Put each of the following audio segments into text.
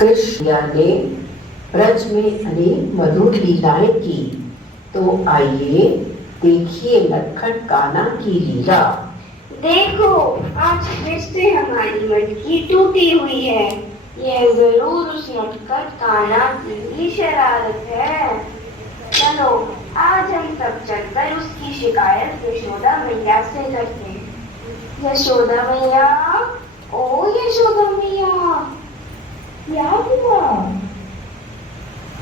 कृष्ण ने ब्रज में अनेक मधुर लीलाएं की, तो आइए देखिए नटखट कान्हा की लीला। देखो, आज फिर से हमारी मटकी टूटी हुई है। यह जरूर उस नटखट कान्हा की ही शरारत है। चलो, आज हम सब चलकर उसकी शिकायत यशोदा मैया से करते हैं। यशोदा मैया, ओ यशोदा मैया, क्या हुआ?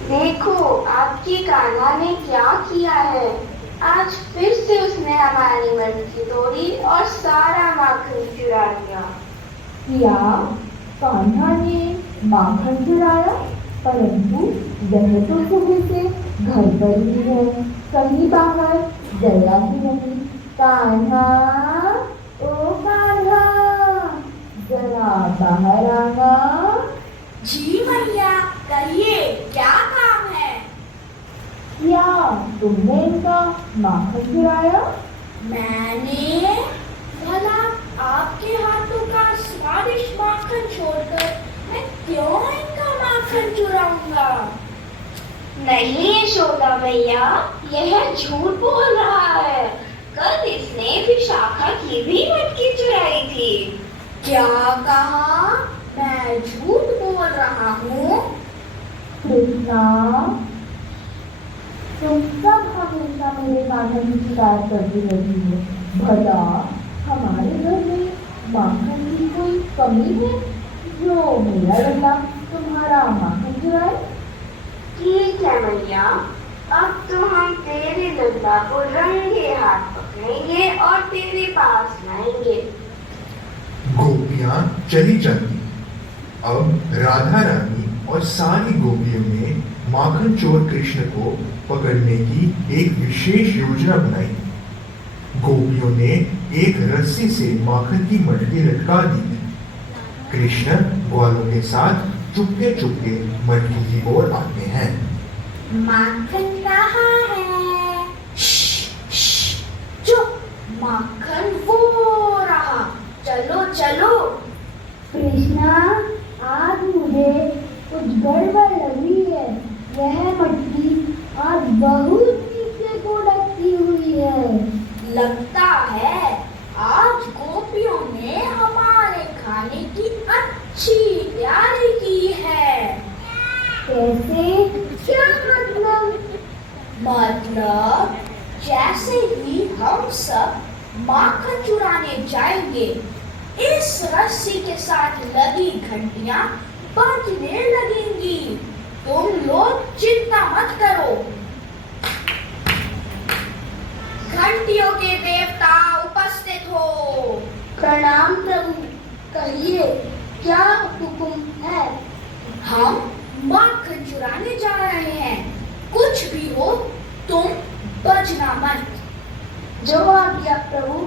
देखो आपकी कान्हा ने क्या किया है। आज फिर से उसने हमारी मटकी तोड़ी और सारा माखन चुरा लिया। क्या कान्हा ने माखन चुराया? परंतु वह तो सुबह से घर पर ही है, कहीं बाहर गया ही नहीं। कान्हा, ओ कान्हा, जरा बाहर आना। जी मैया, कहिए क्या काम है? क्या तुमने इनका माखन चुराया? मैंने? भला आपके हाथों का स्वादिष्ट माखन छोड़कर मैं क्यों इनका माखन चुराऊंगा? नहीं यशोदा मैया, यह झूठ बोल रहा है। कल इसने विशाखा की भी मटकी चुराई थी। क्या कहा? मैं झूठ बोल रहा हूँ? कृष्णा, तुम सब हमेशा मेरे माखन की शिकायत करती रहती हो। भला हमारे घर में माखन की कोई कमी है जो मेरा लल्ला तुम्हारा माखन चुराए? ठीक है मैया, अब तो हम तेरे लल्ला को रंगे हाथ पकड़ेंगे और तेरे पास लाएंगे। गोपियां चली जाती। अब राधा रानी और सारी गोपियों ने माखन चोर कृष्ण को पकड़ने की एक विशेष योजना बनाई। गोपियों ने एक रस्सी से माखन की मटकी लटका दी। कृष्ण ग्वालों के साथ चुपके चुपके मटकी की ओर आते हैं। माखन कहाँ है? चुप, माखन वो रहा। चलो चलो। कृष्णा, आज मुझे कुछ गड़बड़ लगी है। यह मटकी आज बहुत नीचे को ढकती हुई है। लगता है आज गोपियों ने हमारे खाने की अच्छी तैयारी की है। कैसे? क्या मतलब? मतलब जैसे ही हम सब माखन चुराने जाएंगे, इस रस्सी के साथ लगी घंटियां बजने लगेंगी। तुम लोग चिंता मत करो। घंटियों के देवता उपस्थित हो। प्रणाम प्रभु, कहिए क्या हुक्म है। हम माखन चुराने जा रहे हैं। कुछ भी हो तुम बचना मत। जो आज्ञा प्रभु।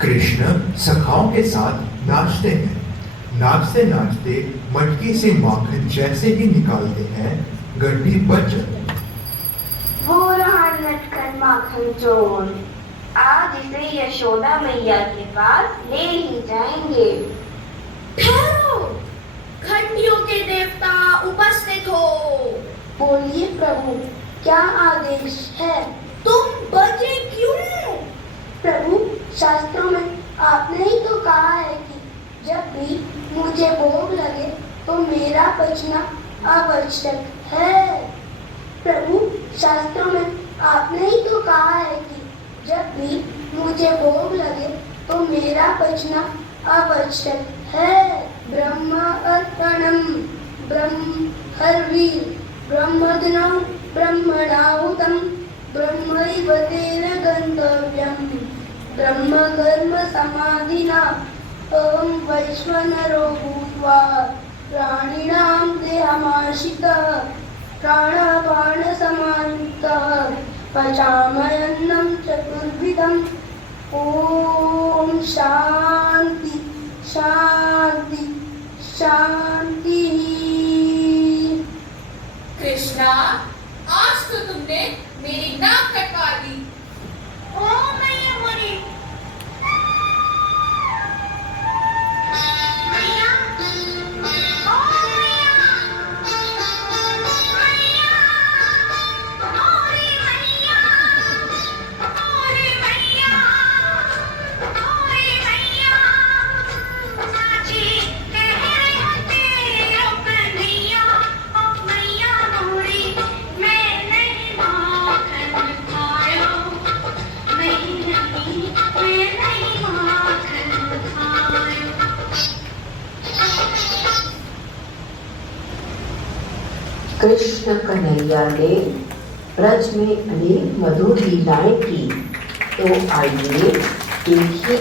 कृष्ण सखाओं के साथ नाचते हैं। नाचते नाचते मटकी से माखन जैसे ही निकालते हैं, घंटी बज जाती है। हो रहा नटखट माखन चोर। आज इसे यशोदा मैया के पास ले ही जाएंगे। ठहरो, घंटियों के देवता उपस्थित हो। बोलिए प्रभु, क्या आदेश है। तुम बजे क्यों? प्रभु, शास्त्रों में आपने ही तो कहा है कि जब भी मुझे भोग लगे तो मेरा बचना आवश्यक है। प्रभु, शास्त्रों में आपने ही तो कहा है कि जब भी मुझे भोग लगे तो मेरा बचना आवश्यक है। ब्रह्म अर्पणम ब्रह्म हरवीर ब्रह्मज्ञान ब्रह्मणाहुतम ब्रह्मैव तेन गन्तव्यम् ब्रह्म कर्म समाधिना ओम वैश्वानरो भूत्वा प्राणिनां देहमाश्रितः प्राणापानसमायुक्तः पचामयन्नं चतुर्विधम्। ओम शांति शांति शांति। कृष्णा, आज तो तुमने मेरी नाक कटवा दी। ओ मैया मोरी। मैया, कृष्ण कन्हैया ने ब्रज में अनेक मधुर लीलाएं की, तो आइए देखिए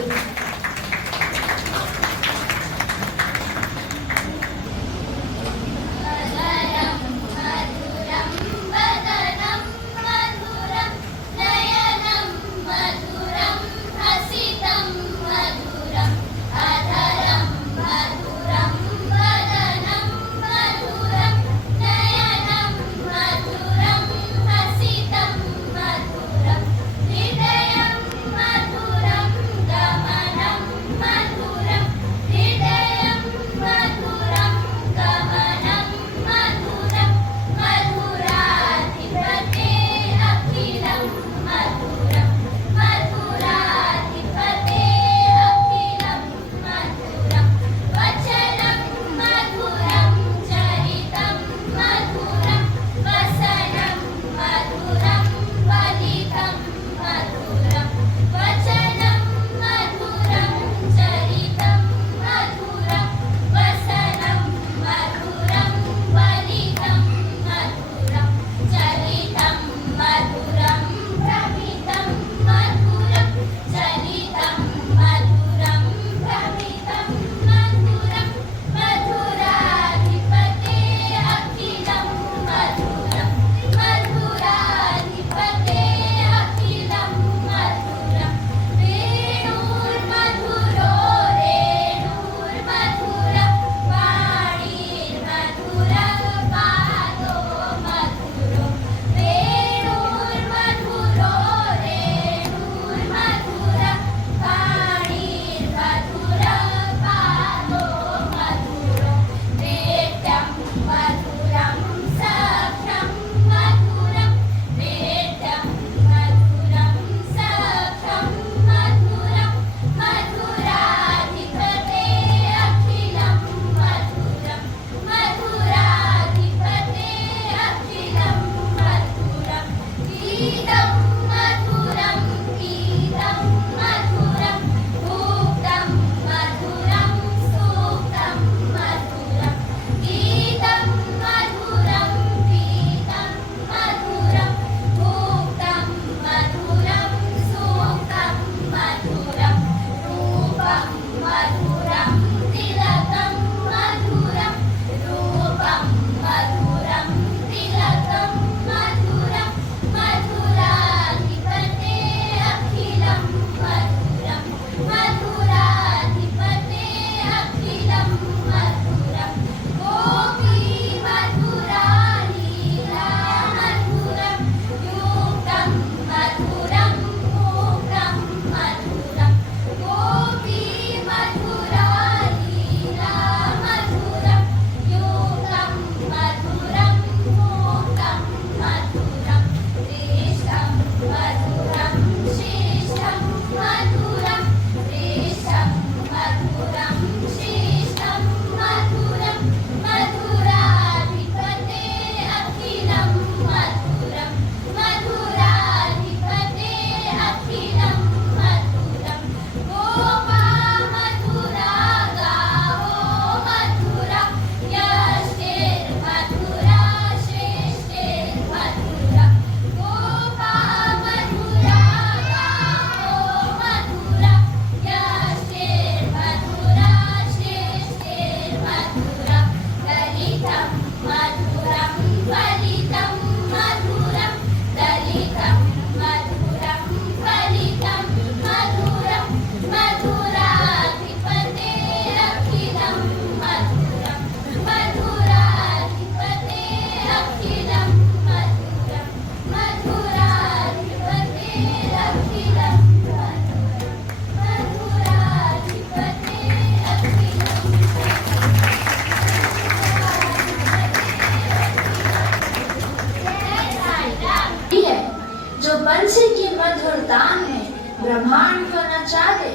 बंसी की मधुर तान में ब्रह्मांड को नचा दे,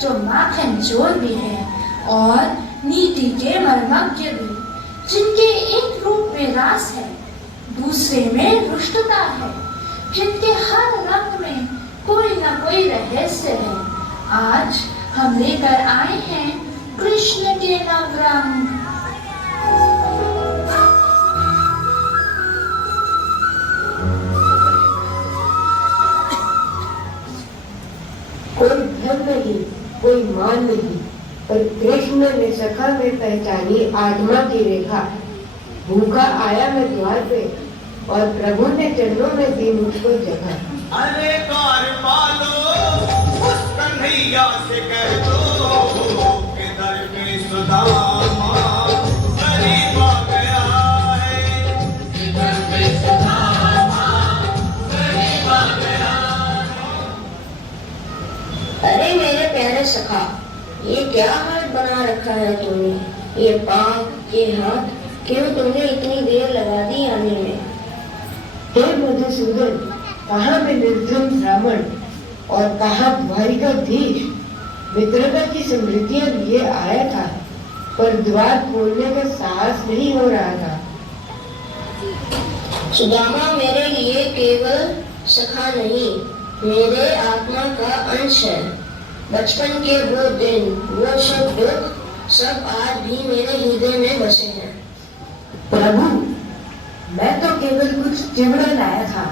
जो माखन चोर भी है और नीति के मर्मज्ञ भी, जिनके एक रूप में रास है, दूसरे में रुष्टता है, जिनके हर रंग में कोई न कोई रहस्य है। आज हम लेकर आए हैं कृष्ण के नवरंग। कोई धन नहीं, कोई मान नहीं, पर कृष्ण ने सखा में पहचानी आत्मा की रेखा। भूखा आया मैं द्वार पे और प्रभु ने चरणों में दी मुझको जगह। अरे द्वार पालो उस कन्हैया से कह दो कि दर पे सुदामा गरीब आ गया है, दर पे सुदामा गरीब आ गया। अरे मेरे प्यारे सखा, ये क्या हाल बना रखा है तूने? ये पाँव, ये हाथ, क्यों तुमने इतनी देर लगा दी आने में? हे मधुसूदन, कहाँ में निर्धन ब्राह्मण और कहाँ द्वारिकाधीश। मित्रता की समृद्धियां लिए आया था, पर द्वार खोलने का साहस नहीं हो रहा था। सुदामा मेरे लिए केवल सखा नहीं, मेरे आत्मा का अंश है। बचपन के वो दिन, वो सब दुख, सब आज भी मेरे हृदय में बसे हैं। प्रभु, मैं तो केवल कुछ चिवड़ा लाया था।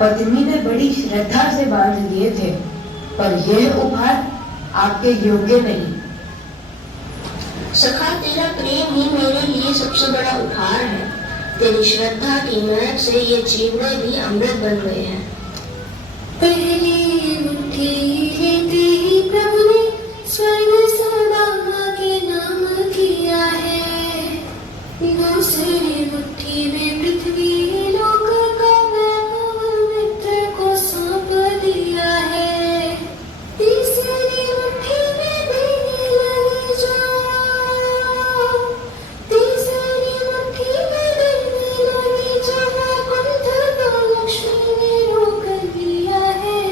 पत्नी ने बड़ी श्रद्धा से बांध दिए थे, पर यह उपहार आपके योग्य नहीं। सखा, तेरा प्रेम ही मेरे लिए सबसे बड़ा उपहार है। तेरी श्रद्धा की महक से ये चिवड़े भी अमृत बन गए हैं। पहली मुट्ठी लेते ही प्रभु ने स्वर्ग सुदामा के नाम किया है। दूसरी मुट्ठी में पृथ्वी लोक का वैभव मित्र को सौंप दिया है। तीसरी मुट्ठी में देने लगे जो, तीसरी मुट्ठी में देने लगे जो वैकुंठ को लक्ष्मी ने रोक दिया है।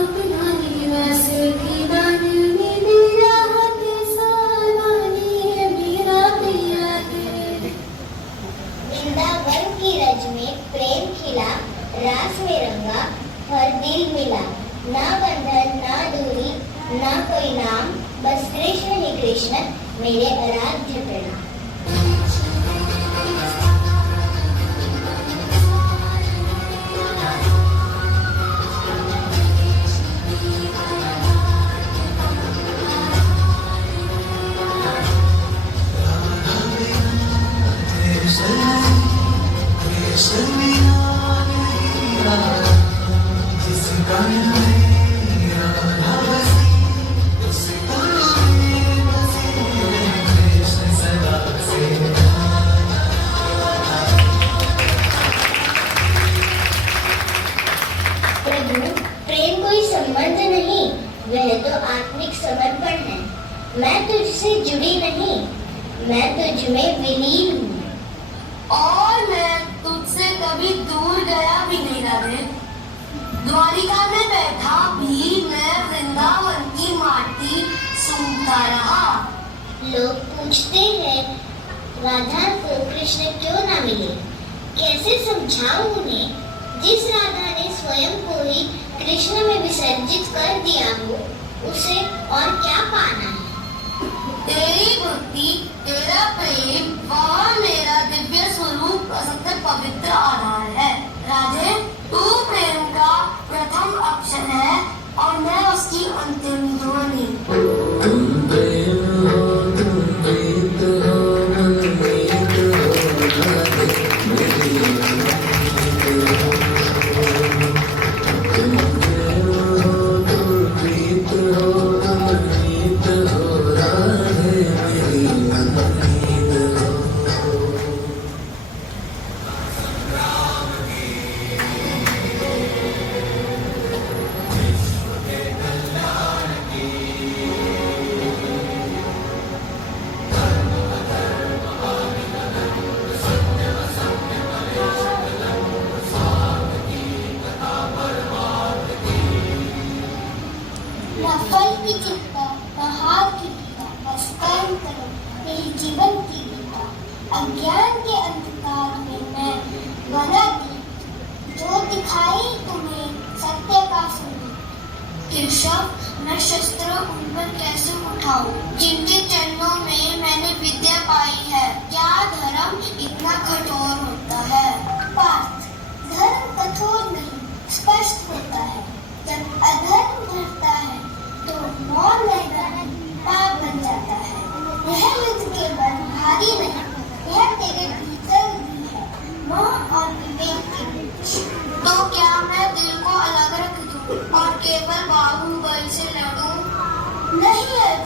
अपना निवास भी दान में मेरा हाथ सावधानी है मेरा दिया है। वृंदावन की रज में प्रेम खिला, रास में रंगा, हर दिल मिला। ना बंधन ना दूरी ना कोई नाम, बस कृष्ण ही कृष्ण मेरे आराध्य प्रणाम। प्रेम कोई संबंध नहीं, वह तो आत्मिक समर्पण है। मैं तुझसे जुड़ी नहीं, मैं तुझ में विलीन हूँ। और मैं तुझसे कभी दूर गया भी नहीं राधे। द्वारिका में बैठा भी मैं वृंदावन की माटी सूंघता रहा। लोग पूछते हैं राधा को कृष्ण क्यों ना मिले, कैसे समझाऊं उन्हें? जिस राधा ने स्वयं को ही कृष्ण में विसर्जित कर दिया हो, उसे और क्या पाना है? तेरी भक्ति, तेरा प्रेम, वह मेरा दिव्य स्वरूप सबसे पवित्र आधार है। राधे, तू प्रेम का प्रथम अक्षर है और मैं उसकी अंतिम ध्वनि। तुम प्रेम हो, तुम प्रीत हो, मनमीत हो, राधे मेरी तुम प्रेम हो, तुम प्रीत हो, मनमीत हो, राधे मेरी मनमीत हो। न फल की चिंता न हार की चिंता, बस कर्म करो मेरी जीवन की गीता। अज्ञान के अंधकार में मैं बना दी, जो दिखाई तुम्हें सत्य का स्वरूप। केशव, मैं शस्त्र उन पर कैसे उठाऊं जिनके चरणों में मैंने विद्या पाई है? क्या धर्म इतना कठोर होता है? पार्थ, धर्म कठोर नहीं स्पष्ट होता है। जब अधर्म बढ़ता है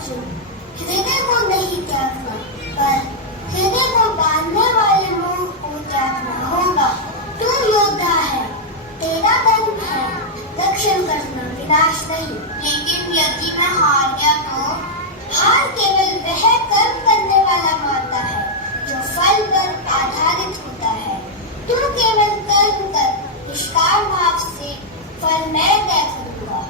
अर्जुन, हृदय को नहीं त्यागना, पर हृदय को बांधने वाले मोह को त्यागना होगा। तू योद्धा है, तेरा धर्म है रक्षण करना, विनाश नहीं। लेकिन यदि मैं हार गया तो हार केवल वह कर्म करने वाला मानता है जो फल पर आधारित होता है। तू केवल कर्म कर, निष्काम भाव से फल मैं तय करूंगा।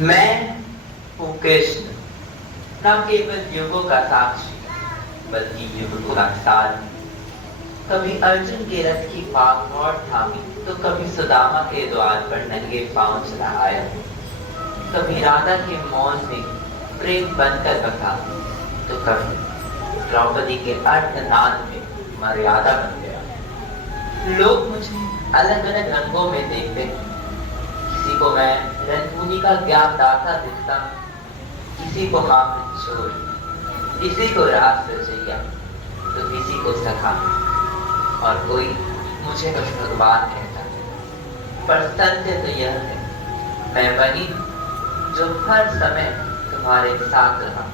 मैं हूँ कृष्ण, न केवल युगों का साक्षी बल्कि युगों का सारथी। कभी अर्जुन के रथ की भागदौड़ थामी तो कभी सुदामा के द्वार पर नंगे पांव चला आया। कभी राधा के मौन में प्रेम बनकर बका तो कभी द्रौपदी के अर्थनाद में मर्यादा बन गया। लोग मुझे अलग अलग रंगों में देखते हैं। किसी को मैं रणभूमि का ज्ञानदाता दिखता, किसी को माखन चोर, किसी को रास रचैया, तो किसी को सखा, और कोई मुझे कुछ भगवान कहता। पर सत्य तो यह है, मैं वही जो हर समय तुम्हारे साथ रहा।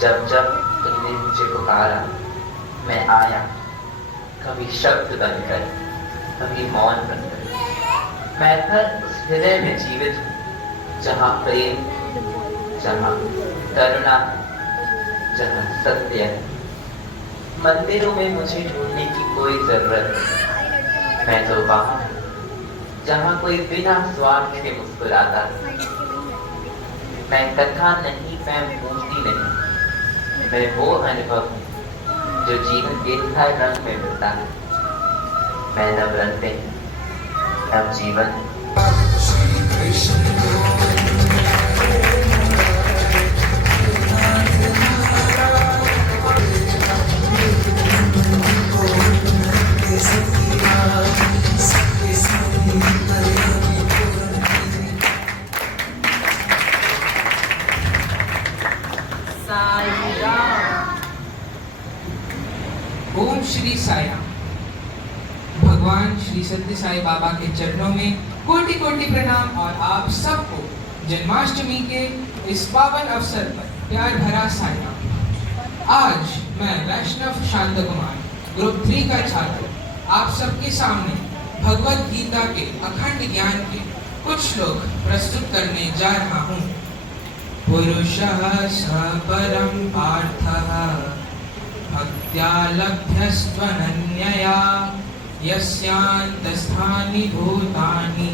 जब जब तुमने मुझे पुकारा मैं आया, कभी शब्द बनकर, कभी मौन बनकर। मैं हर उस हृदय में जीवित हूँ जहाँ प्रेम, जहाँ करुणा, जहाँ सत्य है। मंदिरों में मुझे ढूंढने की कोई जरूरत नहीं। मैं तो वहाँ जहाँ कोई बिना स्वार्थ के मुस्कुराता। मैं कथा नहीं, मैं मूर्ति नहीं, मैं वो अनुभव हूँ जो जीवन के हर रंग में मिलता है। मैं नव रंग नहीं, नव जीवन। ओम श्री साईराम। भगवान श्री सत्य साई बाबा के चरणों में कोटि कोटि प्रणाम और आप सबको जन्माष्टमी के इस पावन अवसर पर प्यार भरा साईराम। आज मैं वैष्णव शांत कुमार ग्रुप 3 का छात्र आप सबके सामने भगवत गीता के अखंड ज्ञान के कुछ श्लोक प्रस्तुत करने जा रहा हूँ। पुरुषः स परं पार्थः भक्त्या लभ्यस्त्वनन्यया यस्यान्तस्थानि भूतानि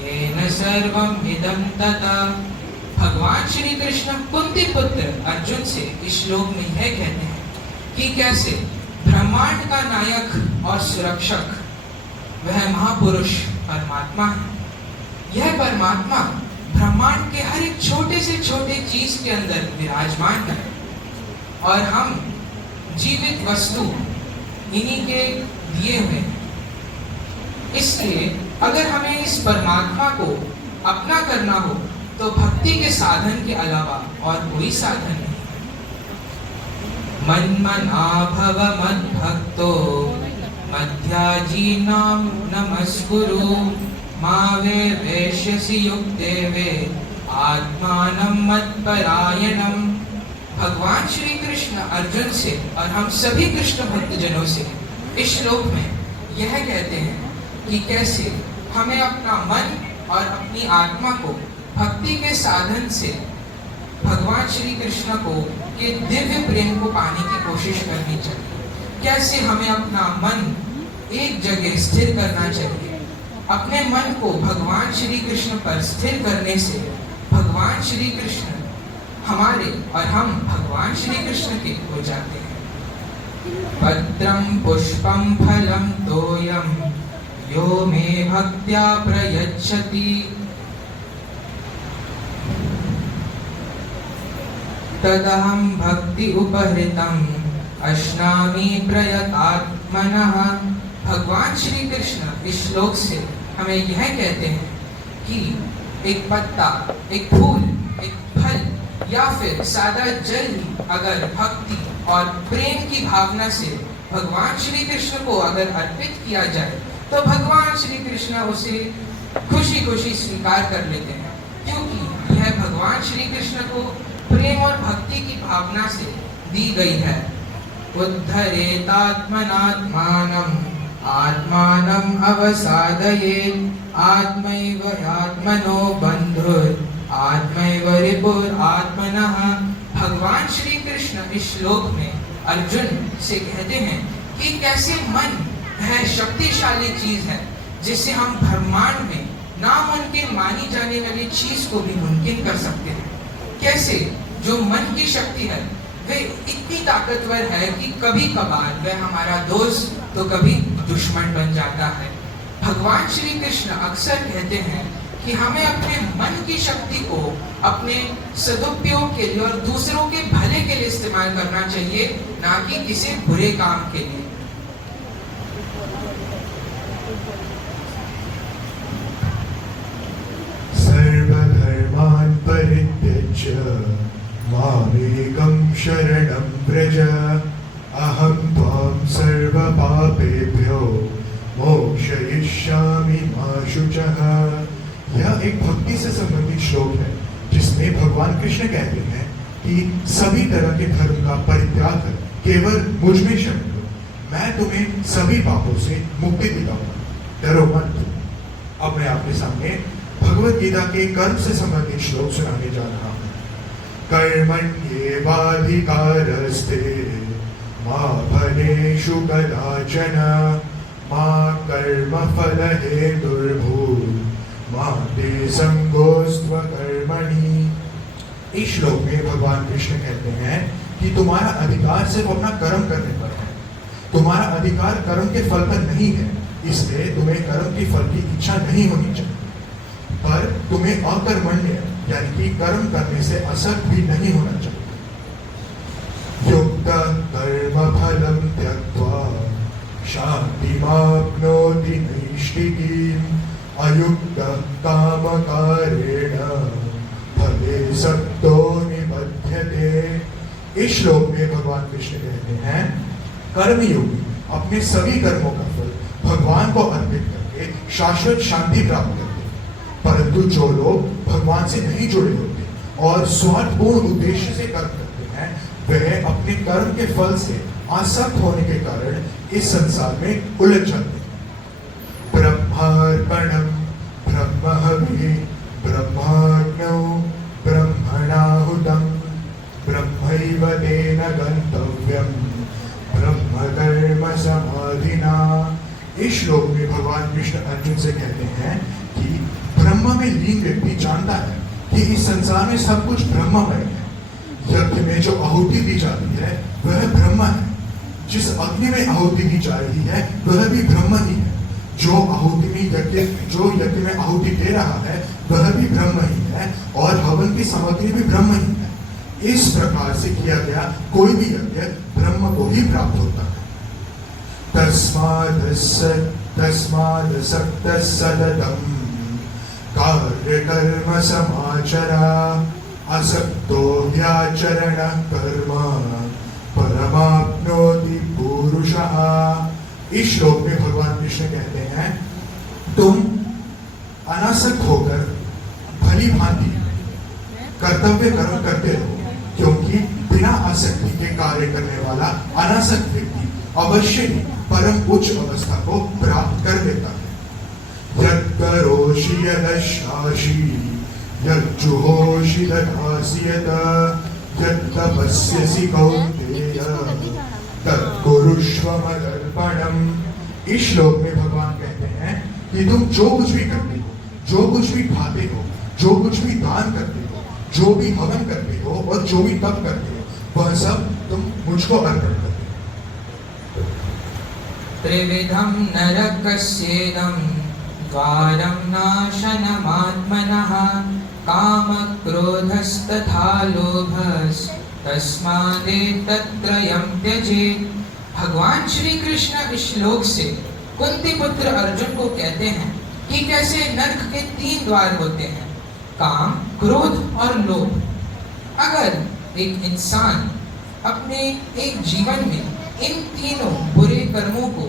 येन सर्वम् इदं ततः। भगवान श्री कृष्ण कुंती पुत्र अर्जुन से इस श्लोक में यह कहते हैं कि कैसे ब्रह्मांड का नायक और सुरक्षक वह महापुरुष परमात्मा है। यह परमात्मा ब्रह्मांड के हर एक छोटे से छोटे चीज के अंदर विराजमान है और हम जीवित वस्तु इन्हीं के दिए हुए। इसलिए अगर हमें इस परमात्मा को अपना करना हो तो भक्ति के साधन के अलावा और कोई साधन नहीं। मन्मना भव मद्भक्तो मध्याजीनां नमस्कुरु मावे वेश्यसि युक्तेवे आत्मानं मत्परायणम्। भगवान श्री कृष्ण अर्जुन से और हम सभी कृष्ण भक्त जनों से इस श्लोक में यह कहते हैं कि कैसे हमें अपना मन और अपनी आत्मा को भक्ति के साधन से भगवान श्री कृष्ण को के दिव्य प्रेम को पाने की कोशिश करनी चाहिए। कैसे हमें अपना मन एक जगह स्थिर करना चाहिए। अपने मन को भगवान श्री कृष्ण पर स्थिर करने से भगवान श्री कृष्ण हमारे और हम भगवान श्री कृष्ण के हो जाते हैं। पत्रं पुष्पं फलं तोयं यो मे भक्त्या प्रयच्छति तदहं भक्ति उपहृतम् अश्नामि प्रयतात्मनः। भगवान श्री कृष्ण इस श्लोक से हमें यह कहते हैं कि एक पत्ता, एक फूल, एक फल या फिर सादा जल ही अगर भक्ति और प्रेम की भावना से भगवान श्री कृष्ण को अगर अर्पित किया जाए तो भगवान श्री कृष्ण उसे खुशी खुशी स्वीकार कर लेते हैं, क्योंकि यह भगवान श्री कृष्ण को प्रेम और भक्ति की भावना से दी गई है। उद्धरेतात्मनात्मानम् आत्मानम् अवसादयेत् आत्मैव आत्मनो बन्धुर् आत्मैव रिपुर् आत्मनः। भगवान श्री कृष्ण इस श्लोक में अर्जुन से कहते हैं कि कैसे मन वह शक्तिशाली चीज है जिससे हम ब्रह्मांड में नामुमकिन मानी जाने वाली चीज को भी मुमकिन कर सकते हैं। कैसे जो मन की शक्ति है वह इतनी ताकतवर है कि कभी कभार वह हमारा दोस्त तो कभी दुश्मन बन जाता है। भगवान श्री कृष्ण अक्सर कहते हैं कि हमें अपने मन की शक्ति को अपने सदुपयोग के लिए और दूसरों के भले के लिए इस्तेमाल करना चाहिए, ना कि किसी बुरे काम के लिए। सर्वधर्मान् परित्यज्य मामेकं शरणं व्रज अहं त्वां सर्वपापेभ्यो मोक्षयिष्यामि मा शुचः। यह एक भक्ति से संबंधित श्लोक है जिसमें भगवान कृष्ण कहते हैं कि सभी तरह के धर्म का परित्याग कर केवल मुझ में शरण लो, मैं तुम्हें सभी पापों से मुक्ति दिलाऊंगा, डरो मत। अब मैं आपके सामने भगवत गीता के कर्म से संबंधित श्लोक सुनाने जा रहा हूँ। कर्मण्येवाधिकारस्ते मा फलेषु कदाचन मा कर्मफल हेतुर्भूः मा ते संगोऽस्त्व कर्मणि। इस श्लोक में भगवान कृष्ण कहते हैं कि तुम्हारा अधिकार सिर्फ अपना कर्म करने पर है, तुम्हारा अधिकार कर्म के फल पर नहीं है, इसलिए तुम्हें कर्म के फल की इच्छा नहीं होनी चाहिए। पर तुम्हें अकर्मण्य यानी कि कर्म करने से असक्त भी नहीं होना चाहिए। युक्त कर्म फलम त्यक्त्वा शान्तिमाप्नोति नैष्ठिकीम् अयुक्त कामकारेण फले सक्तो निबध्यते। इस श्लोक में भगवान कृष्ण कहते हैं कर्मयोगी अपने सभी कर्मों का फल भगवान को अर्पित करके शाश्वत शांति प्राप्त करते, परंतु जो लोग भगवान से नहीं जुड़े होते और स्वार्थपूर्ण उद्देश्य से कर्म करते हैं वह अपने कर्म के फल से आसक्त होने के कारण इस संसार में उलझ जाते हैं। ब्रह्मार्पणं ब्रह्महविः ब्रह्माग्नौ ब्रह्मणाहुतं ब्रह्मैव तेन गन्तव्यं ब्रह्मकर्म समाधिना। इस श्लोक में भगवान कृष्ण अर्जुन से कहते हैं कि ब्रह्म में लीन व्यक्ति जानता है कि इस संसार में सब कुछ ब्रह्ममय है। यज्ञ में जो आहुति दी जाती है वह ब्रह्म है, जिस अग्नि में आहुति दी जा रही है वह भी ब्रह्म ही है, जो यज्ञ में आहुति दे रहा है वह भी ब्रह्म ही है और हवन की सामग्री भी ब्रह्म ही है। इस प्रकार से किया गया कोई भी यज्ञ ब्रह्म को ही प्राप्त होता है। तस्मादसक्तः सततं कार्यकर्म समाचरा असक्तो ह्याचरणः कर्म परमाप्नोति पुरुषः। इस श्लोक में भगवान कृष्ण कहते हैं तुम अनासक्त होकर भली भांति कर्तव्य कर्म करते रहो, क्योंकि बिना आसक्ति के कार्य करने वाला अनासक्त व्यक्ति अवश्य ही परम उच्च अवस्था को प्राप्त कर लेता है। यत् करोषि यदश्नासि यज्जुहोषि दधासि यत् यत् तपस्यसि कौन्तेय तत्कुरुष्व मदर्पणम्। इस श्लोक में भगवान कहते हैं कि तुम जो कुछ भी करते हो, जो कुछ भी खाते हो, जो कुछ भी दान करते हो, जो भी हवन करते हो और जो भी तप करते हो, वह सब तुम मुझको अर्पण करते हो। त्रिविधं नरकस्येदं द्वारं नाशनमात्मनः कामक्रोधस्तथा लोभस्तस्मादेतत्त्रयं त्यजेत्। भगवान श्री कृष्ण इस श्लोक से कुंती पुत्र अर्जुन को कहते हैं कि कैसे नरक के 3 द्वार होते हैं, काम, क्रोध और लोभ। अगर एक इंसान अपने एक जीवन में इन तीनों बुरे कर्मों को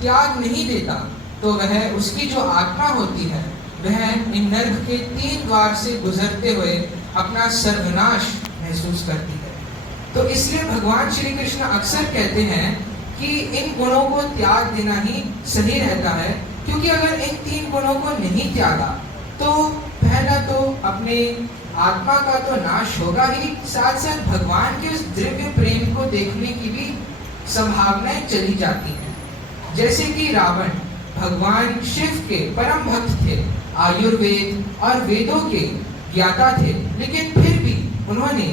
त्याग नहीं देता तो वह उसकी जो आत्मा होती है वह इन नरक के 3 द्वार से गुजरते हुए अपना सर्वनाश महसूस करती है। तो इसलिए भगवान श्री कृष्ण अक्सर कहते हैं कि इन गुणों को त्याग देना ही सही रहता है, क्योंकि अगर इन 3 गुणों को नहीं त्यागा तो पहला तो अपने आत्मा का तो नाश होगा ही, साथ साथ भगवान के उस दिव्य प्रेम को देखने की भी संभावनाएं चली जाती हैं। जैसे कि रावण भगवान शिव के परम भक्त थे, आयुर्वेद और वेदों के ज्ञाता थे, लेकिन फिर भी उन्होंने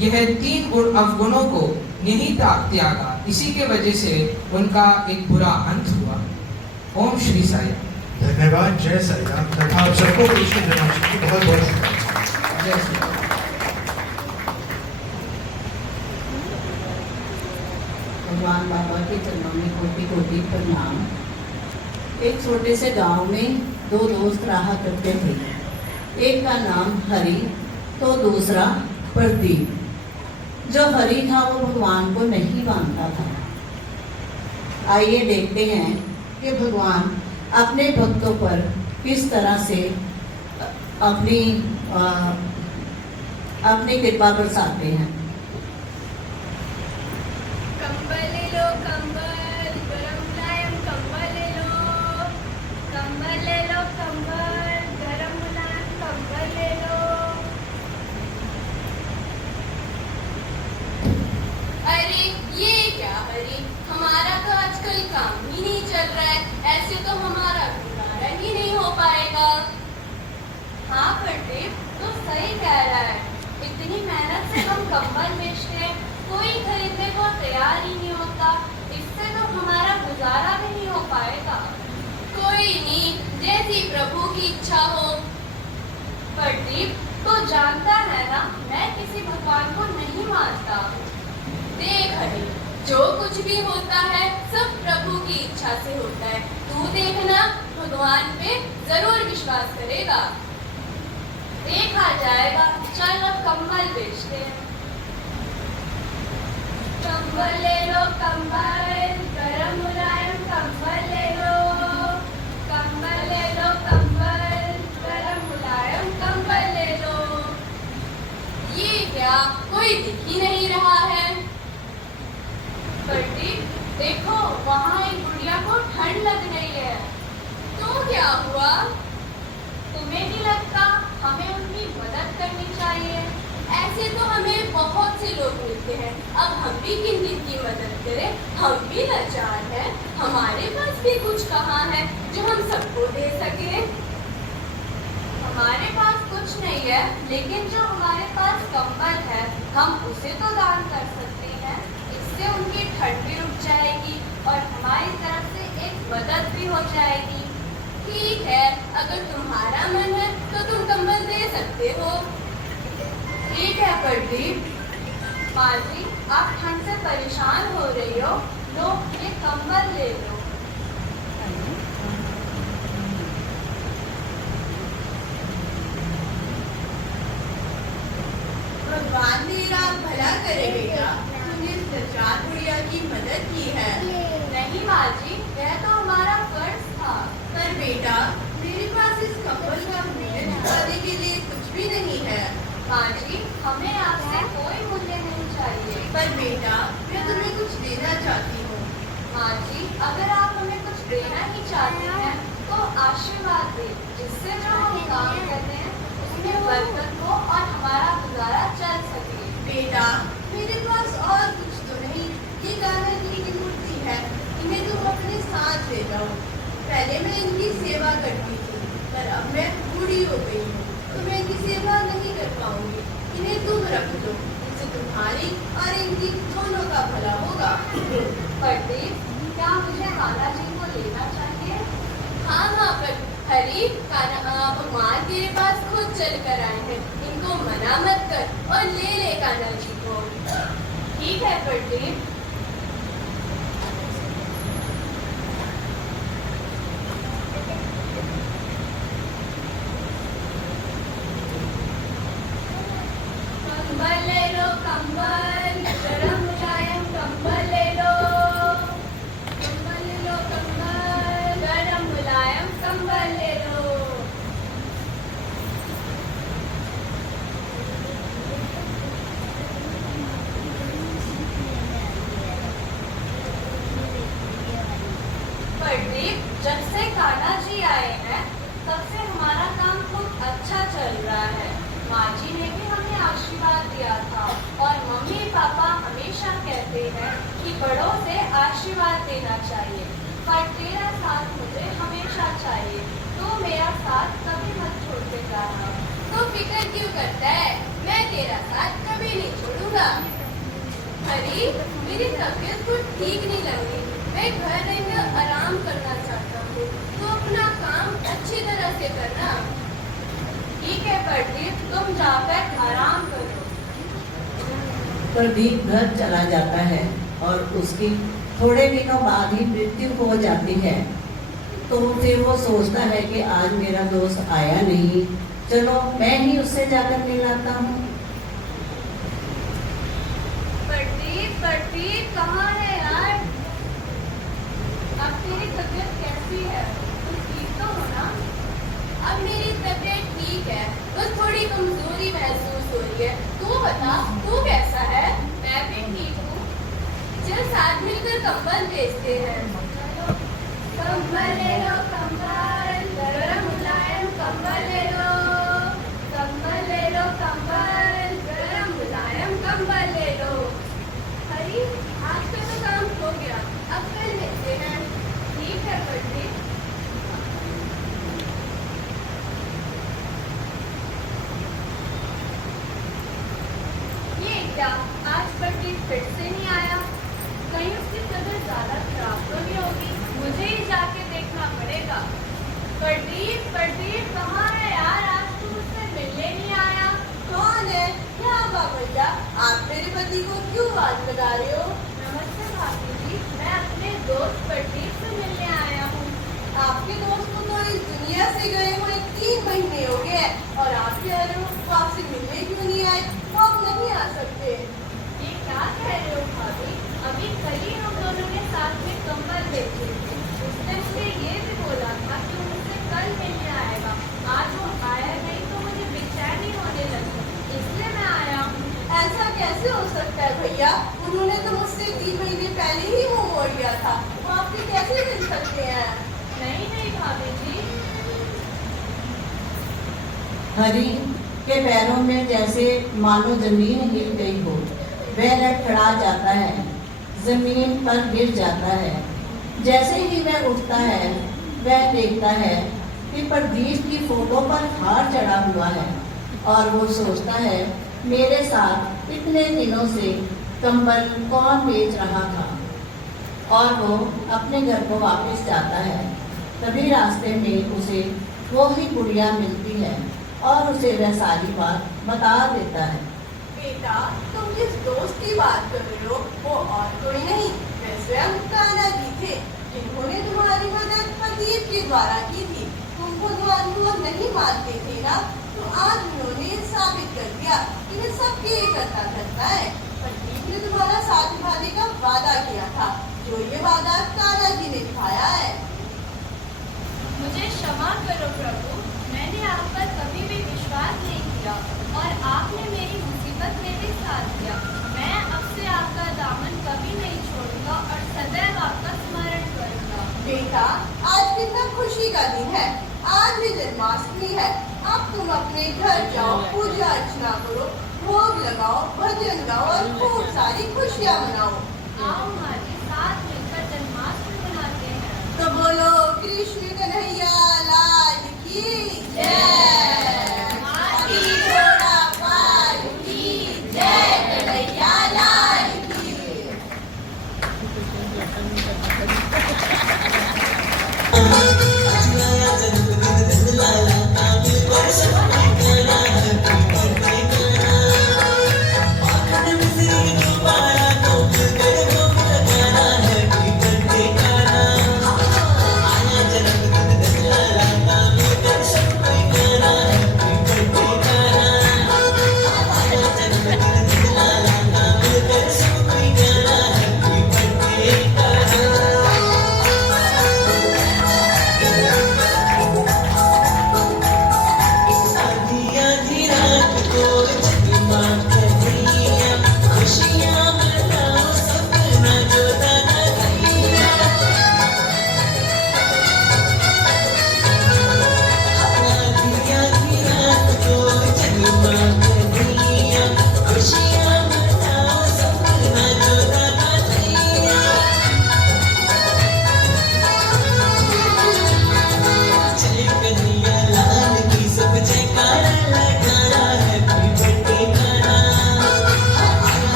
यह 3 अवगुणों को नहीं त्यागा। इसी के वजह से उनका एक बुरा अंत हुआ। ओम श्री साई। धन्यवाद। जय साई राम। तथा आप सबको कृष्ण जन्माष्टमी की बहुत बहुत जय श्री राम। भगवान बाबा के चरणों में कोटि कोटि प्रणाम। एक छोटे से गांव में 2 दोस्त रहा करते थे। एक का नाम हरि तो दूसरा प्रदीप। जो हरि था वो भगवान को नहीं मानता था। आइए देखते हैं कि भगवान अपने भक्तों पर किस तरह से अपनी कृपा बरसाते हैं। कंबल ले लो कंबल, गरम मुलायम कंबल ले लो। कंबल ले लो कंबल, गरम मुलायम कंबल ले लो। अरे ये क्या हरी, हमारा तो आजकल काम ही नहीं चल रहा है, ऐसे तो हमारा गुजारा ही नहीं हो पाएगा। हाँ प्रदीप, तो सही कह रहा है, इतनी मेहनत से हम कंबल बेचते हैं, कोई खरीदने को तैयार ही नहीं होता, इससे तो हमारा गुजारा भी नहीं हो पाएगा। कोई नहीं, जैसी प्रभु की इच्छा हो। प्रदीप तो जानता है ना, मैं किसी भगवान को नहीं मानता। देख हरि, जो कुछ भी होता है सब प्रभु की इच्छा से होता है। तू देखना, भगवान पे जरूर विश्वास करेगा, देखा जाएगा। चल अब कंबल बेचते हैं। कंबल ले लो कंबल, गरम मुलायम कंबल ले लो। कंबल ले लो कंबल, गरम मुलायम कंबल ले लो। ये क्या, कोई दिख ही नहीं रहा है। प्रदीप देखो, वहाँ एक बुढ़िया को ठंड लग रही है। तो क्या हुआ? तुम्हें नहीं लगता हमें उनकी मदद करनी चाहिए? ऐसे तो हमें बहुत से लोग मिलते हैं, अब हम भी किन किन की मदद करें? हम भी लाचार हैं, हमारे पास भी कुछ कहाँ है जो हम सबको दे सके। हमारे पास कुछ नहीं है, लेकिन जो हमारे पास कंबल है हम उसे तो दान कर सकते हैं। इससे उनकी ठंड भी रुक जाएगी और हमारी तरफ से एक मदद भी हो जाएगी। ठीक है, अगर तुम्हारा मन है तो तुम कंबल दे सकते हो। ठीक है प्रदीप। माँ जी, आप ठंड से परेशान हो रही हो, लो ये कंबल ले लो। भगवान मेरा भला करे बेटा, तुमने इस लाचार बुढ़िया की मदद की है। नहीं माँ जी, यह तो हमारा फर्ज था। पर बेटा, मेरे पास इस कंबल का मूल्य चुकाने के लिए कुछ भी नहीं है। माँ जी, हमें आपसे कोई मूल्य नहीं चाहिए। पर बेटा, मैं तुम्हें कुछ देना चाहती हूँ। माँ जी, अगर आप हमें कुछ देना ही चाहते हैं तो आशीर्वाद दें, जिससे जो हम काम करते हैं उसमें बरकत हो और हमारा गुजारा चल सके। बेटा, मेरे पास और कुछ तो नहीं, ये कान्हा जी की मूर्ति है, इन्हें तुम अपने साथ ले जाओ। पहले मैं इनकी सेवा करती थी, पर अब मैं बूढ़ी हो गई हूँ, तो मैं इनकी सेवा नहीं कर पाऊंगी। इन्हें तुम रख लो, इससे तुम्हारी और इनकी दोनों का भला होगा। प्रदीप, क्या मुझे हरी भगवान तेरे पास खुद चल कर आए हैं, इनको मना मत कर और ले कान्हा जी को। ठीक है प्रदीप। कंबल ले लो कंबल, गरम मुलायम कंबल ले लो। कंबल ले लो कंबल, गरम मुलायम कंबल ले लो। प्रदीप, जब से कान्हा जी आए हैं तब से हमारा काम खूब अच्छा चल रहा है। माँ जी ने भी हमें आशीर्वाद दिया था और मम्मी पापा हमेशा कहते हैं कि बड़ों से आशीर्वाद देना चाहिए, पर तेरा साथ मुझे हमेशा चाहिए, तो मेरा साथ कभी मत छोड़ते जाना। तो फिक्र क्यों करता है, मैं तेरा साथ कभी नहीं छोड़ूंगा। हरी, मेरी तबीयत कुछ ठीक नहीं लग रही, मैं घर रहकर आराम करना चाहता हूँ, तो अपना काम अच्छी तरह से करना। ठीक है प्रदीप, तुम जाकर आराम करो। प्रदीप घर चला जाता है और उसकी थोड़े दिनों बाद ही मृत्यु हो जाती है। तो फिर वो सोचता है कि आज मेरा दोस्त आया नहीं, चलो मैं ही उससे जाकर मिलाता हूँ। प्रदीप कहाँ है यार? अब तेरी तबीयत कैसी है? तुम ठीक तो हो ना? अब मेरी तबीयत ठीक है, बस थोड़ी कमजोरी महसूस हो रही है। तू बता, तू कैसा है? मैं भी ठीक हूँ। चल साथ मिलकर कंबल बेचते हैं। कंबल ले लो कंबल, गरम मुलायम कंबल ले लो। कंबल ले लो कंबल, गरम मुलायम कंबल ले लो। हरी, आज का तो काम हो गया, अब कल मिलते हैं। ठीक है प्रदीप। क्या आज प्रदीप फिर से नहीं आया? कहीं उसकी तबीयत ज्यादा खराब तो नहीं होगी? मुझे ही जाके देखना पड़ेगा। प्रदीप कहाँ है यार? आज तू मुझसे मिलने नहीं आया। कौन है? क्या हुआ भैया? आप मेरे पति को क्यों आवाज लगा रहे हो? नमस्ते भाभी जी, मैं अपने दोस्त प्रदीप से मिलने आया हूँ। आपके दोस्त को तो इस दुनिया से गए हुए 3 महीने हो गए और आप कह रहे हो वो आपसे मिलने क्यों नहीं आए? आप नहीं आ सकते। ये क्या कह रहे हो भाभी? अभी कल ही हम दोनों ने साथ में कंबल बेचे थे। उसने मुझे ये भी बोला था कि वो मुझसे कल मिलने आएगा। आज वो आया नहीं तो मुझे बेचैनी होने लगी, इसलिए मैं आया हूँ। ऐसा कैसे हो सकता है भैया? उन्होंने तो मुझसे 3 महीने पहले ही मुँह मोड़ लिया था, वो आपसे कैसे मिल सकते हैं? नहीं भाभी जी। हरी के पैरों में जैसे मानो जमीन हिल गई हो, वह लड़खड़ा जाता है, जमीन पर गिर जाता है। जैसे ही वह उठता है वह देखता है कि प्रदीप की फोटो पर हार चढ़ा हुआ है और वो सोचता है मेरे साथ इतने दिनों से कंबल कौन बेच रहा था, और वो अपने घर को वापस जाता है। तभी रास्ते में उसे वो ही गुड़िया मिलती है और उसे वह सारी बात बता देता है। बेटा, तुम जिस दोस्त की बात कर रहे हो वो और कोई नहीं, वह स्वयं कान्हा जी थे, जिन्होंने तुम्हारी मदद प्रदीप के द्वारा की थी। तुम भगवान को नहीं मानते थे ना, तो आज उन्होंने साबित कर दिया कि वह सबके करता करता है। प्रदीप ने तुम्हारा साथ निभाने का वादा किया था, जो ये वादा कान्हा जी ने निभाया है। मुझे क्षमा करो प्रभु, मैंने आप पर कभी भी विश्वास नहीं किया और आपने मेरी मुसीबत में भी साथ दिया। मैं अब से आपका दामन कभी नहीं छोड़ूंगा और सदैव आपका स्मरण करूंगा। बेटा, आज कितना खुशी का दिन है, आज भी जन्माष्टमी है। अब तुम अपने घर जाओ, पूजा अर्चना करो, भोग लगाओ, भजन गाओ और खूब सारी खुशियाँ मनाओ। आओ माँ जी, साथ मिलकर जन्माष्टमी मनाते हैं। तो बोलो कृष्ण कन्हैया लाल की जय। हाथी घोड़ा पाल की जय, कन्हैया लाल की। नया जन्मदिन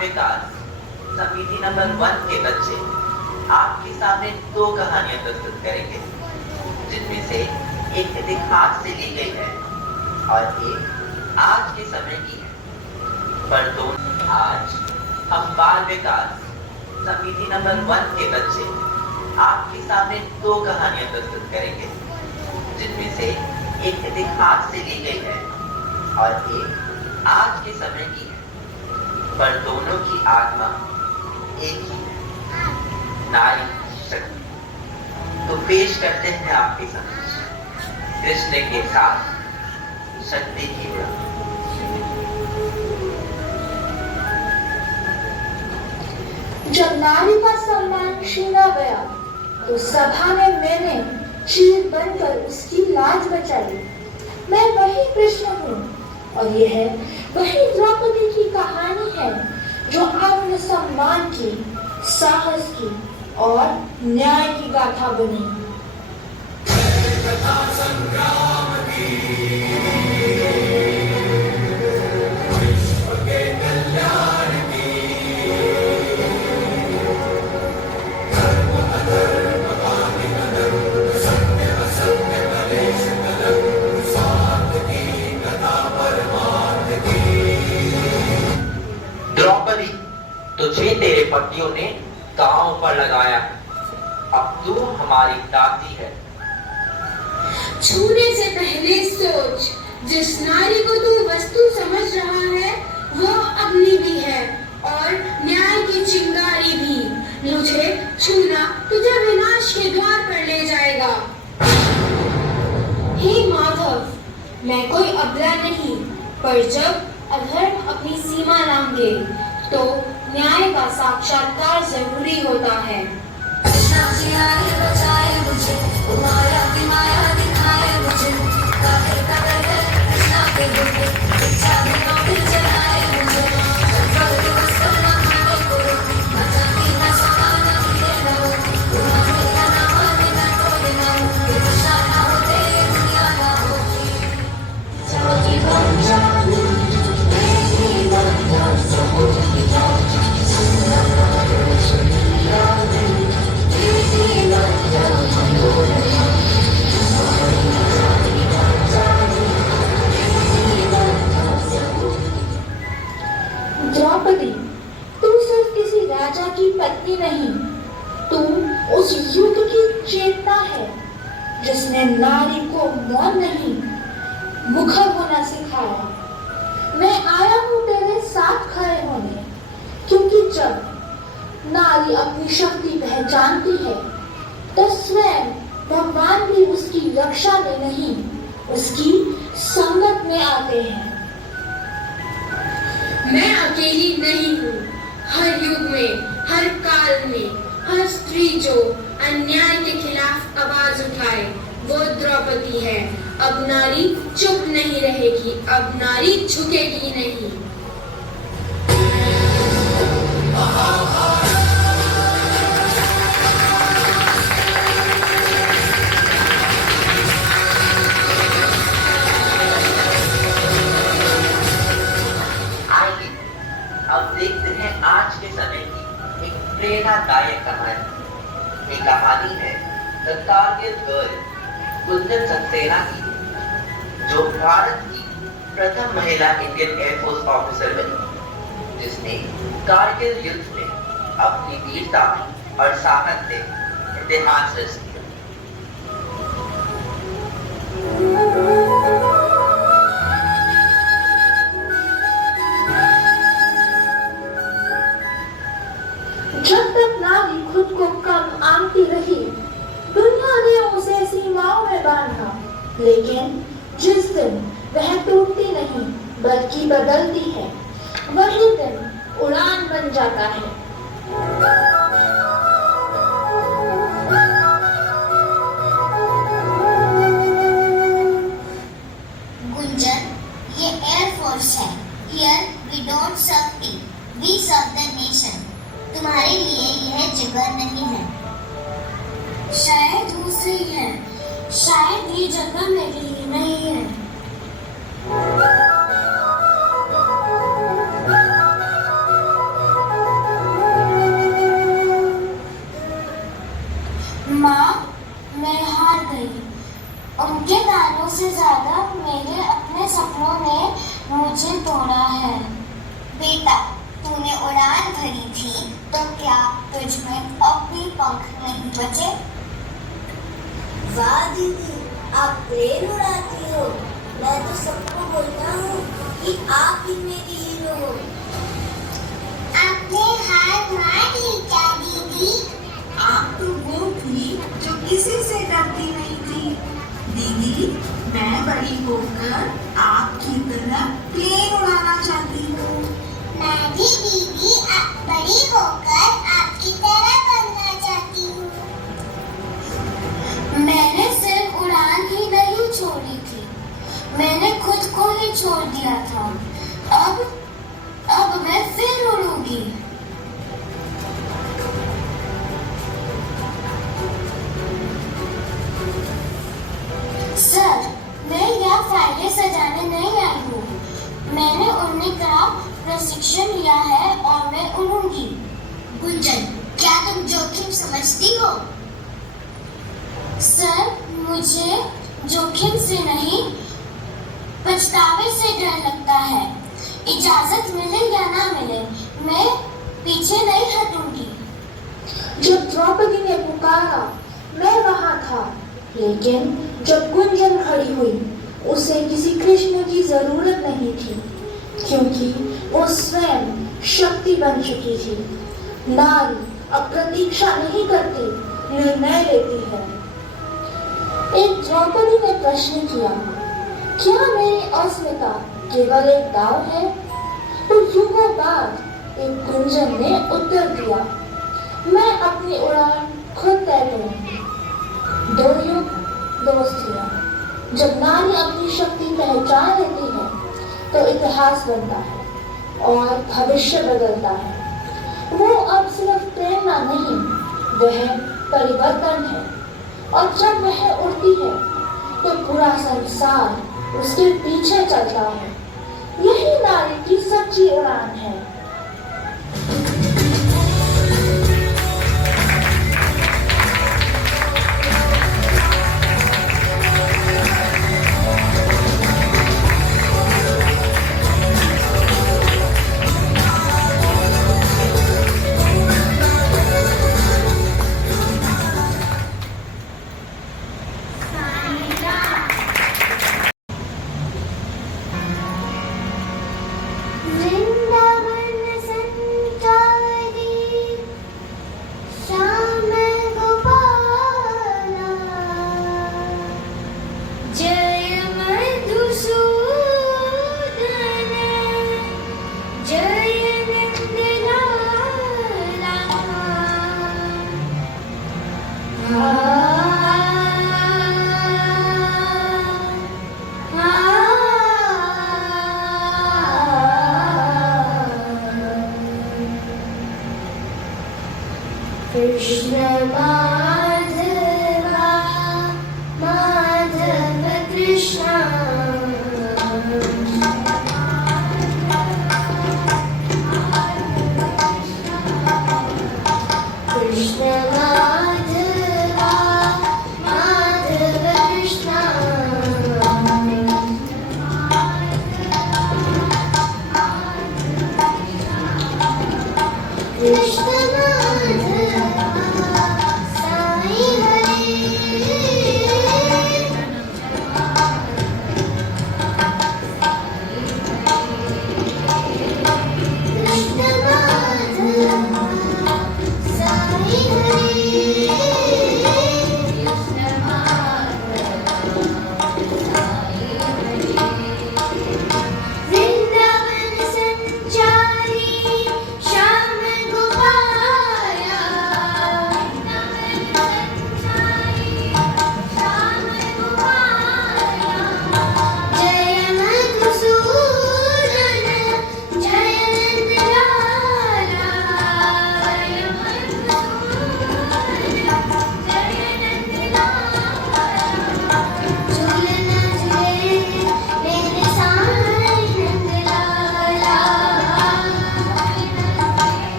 विकास समिति नंबर 1 के बच्चे आपके सामने 2 कहानियां प्रस्तुत करेंगे, जिनमें से एक इतिहास से ली गई है और एक आज के समय की है। पर दोनों आज हम बाल विकास समिति नंबर 1 के बच्चे आपके सामने 2 कहानियां प्रस्तुत करेंगे, जिनमें से एक इतिहास से ली गई है और एक आज के समय की है। पर दोनों की आत्मा एक ही है, नारी शक्ति। तो पेश करते हैं आपके समक्ष कृष्ण के साथ शक्ति की उड़ान। जब नारी का सम्मान छीना गया तो सभा में मैंने चीर बनकर उसकी लाज बचाई। मैं वही कृष्ण हूँ और यह वही द्रौपदी की कहानी है जो आत्म सम्मान की, साहस की और न्याय की गाथा बनी। द्रौपदी, तुझे तेरे पतियों ने गांव पर लगाया, अब तू हमारी दासी है। छूने से पहले सोच, जिस नारी को तू वस्तु समझ रहा है वो अपनी भी है और न्याय की चिंगारी भी। मुझे छूना तुझे विनाश के द्वार पर ले जाएगा। हे माधव, मैं कोई अबला नहीं, पर जब अधर्म अपनी सीमा लांघे तो न्याय का साक्षात्कार जरूरी होता है। कृष्णा जी आए बचाए मुझे, माया की माया दिखाए मुझे, काहे काहे कृष्णा के रूप इच्छा में नौकरी चलाए मुझे, जब दिवस करना खाने को न चाहती न सोना न हीरे न हो, तुम्हारे का ना माने न कोई न हो, कृष्णा ना होते दुनिया ना होती। जाति बन जाती तेरी बंदा सब की जाती द्रौपदी, तू सिर्फ किसी राजा की पत्नी नहीं, तू उस युग की चेतना है जिसने नारी को मौन नहीं, मुखर होना सिखाया। मैं आया हूँ तेरे साथ खड़े होने, क्योंकि जब नारी अपनी शक्ति पहचानती है तो स्वयं भगवान भी उसकी रक्षा में नहीं, उसकी संगत में आते हैं। मैं अकेली नहीं हूँ। हर युग में, हर काल में, हर स्त्री जो अन्याय के खिलाफ आवाज उठाए वो द्रौपदी है। अब नारी चुप नहीं रहेगी, अब नारी झुकेगी नहीं। अब देखते हैं आज के समय की एक प्रेरणादायक कहानी। ये कहानी है द कारगिल गर्ल कुंदन सक्सेना की, जो भारत की प्रथम महिला इंडियन एयरफोर्स ऑफिसर बनी, जिसने कारगिल युद्ध में अपनी वीरता और साहस से इतिहास रच दिया। जब तक नारी खुद को कम आंकती रही, दुनिया ने उसे सीमाओं में बांधा, लेकिन जिस दिन वह टूटती नहीं बल्कि बदलती है, वही दिन उड़ान बन जाता है। गुंजन, ये एयरफोर्स है। Here we don't serve team, we serve the nation. तुम्हारे लिए यह जगह नहीं है। शायद दूसरी है, शायद ये जगह मेरे लिए नहीं है। मुझे तोड़ा है। बेटा, तूने उड़ान भरी थी तो क्या तुझ में अब भी पंख नहीं बचे? वाह दीदी, आप प्लेन उड़ाती हो। मैं तो सबको बोलता हूँ कि आप ही मेरी हीरो हो। आपने हार मान ली क्या दीदी? आप तो वो थी जो किसी से डरती नहीं थी। दीदी, मैं बड़ी होकर आपकी तरह प्लेन उड़ाना चाहती हूँ। मैं भी दीदी बड़ी होकर आपकी तरह बनना चाहती हूँ। मैंने सिर्फ उड़ान ही नहीं छोड़ी थी, मैंने खुद को ही छोड़ दिया था। अब मैं फिर उड़ूंगी। सर, मैं यहाँ फाइलें सजाने नहीं आई हूँ। मैंने उड़ने का प्रशिक्षण लिया है और मैं उड़ूंगी। गुंजन, क्या तुम जोखिम समझती हो? सर, मुझे जोखिम से नहीं, पछतावे से डर लगता है। इजाजत मिले या ना मिले, मैं पीछे नहीं हटूंगी। जब द्रौपदी ने पुकारा, मैं वहां था, लेकिन जब गुंजन खड़ी हुई, उसे किसी कृष्ण की जरूरत नहीं थी, क्योंकि वो स्वयं शक्ति बन चुकी थी। नारी अब प्रतीक्षा नहीं करती, निर्णय लेती है। एक द्रौपदी ने प्रश्न किया, क्या मेरी अस्मिता केवल एक दाव है? तो युगों बाद एक गुंजन ने उत्तर दिया, मैं अपनी उड़ान खुद तय करूंगी। दो युग, दो स्त्रियां। जब नारी अपनी शक्ति पहचान लेती है तो इतिहास बनता है और भविष्य बदलता है। वो अब सिर्फ प्रेरणा नहीं, वह परिवर्तन है। और जब वह उड़ती है तो पूरा संसार उसके पीछे चलता है। यही नारी की सच्ची उड़ान है। कृष्ण